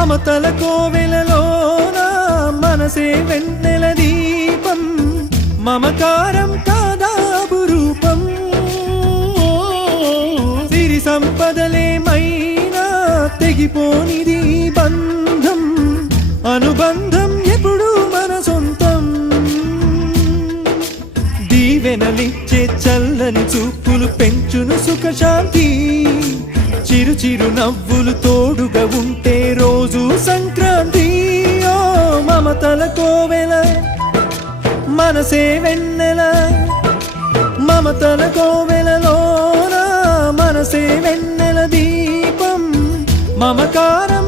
మమతల కోవెలలోన మనసే వెన్నెల దీపం మమకారం కాదా అపురూపం సిరి సంపదలేమైనా తెగిపోనిది బంధం అనుబంధం ఎప్పుడు మన సొంతం దీవెనలిచ్చే చల్లని చూపులు పెంచును సుఖశాంతి చిరు చిరు నవ్వులు తోడుగా ఉంటే రోజు సంక్రాంతి ఓ మమతల కోవెల మనసే వెన్నెల మమతల కోవెలలోన మనసే వెన్నెల దీపం మమకారం